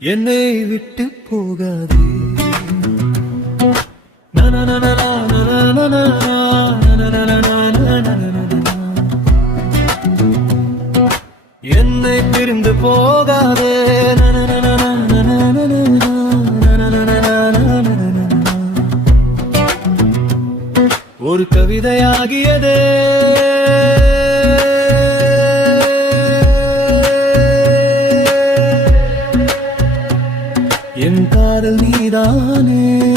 என்னை விட்டு போகாது என்னை பிரிந்து போகாதே ஒரு கவிதையாகியதே என் காதல் நீதானே.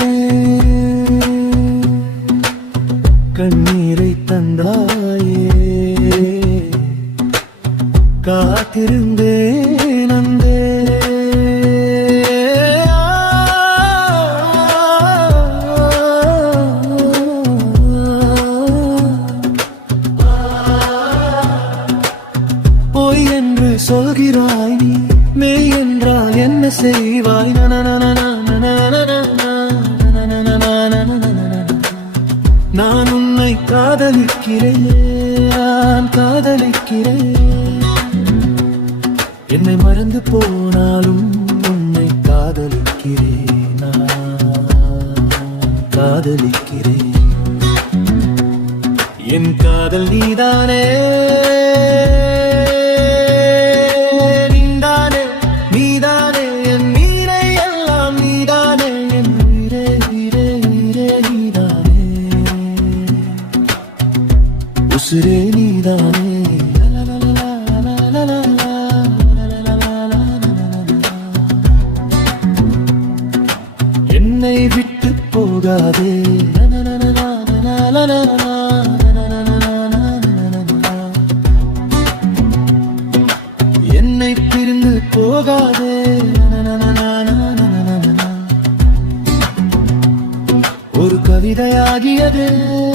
கண்ணீரை தந்தாயே. காத்திருந்தேன் அந்தே பொய் என்று சொல்கிறாய் நீ. மெய் என்றால் என்ன செய்வாய் நான் உன்னை காதலிக்கிறேன் நான் காதலிக்கிறேன் என்னை மறந்து போனாலும் உன்னை காதலிக்கிறேன் நான் காதலிக்கிறேன் என் காதல் நீதானே உசுரே நீதானே. என்னை விட்டு போகாதே. என்னை பிரிந்து போகாதே. ஒரு கவிதையாகியதே.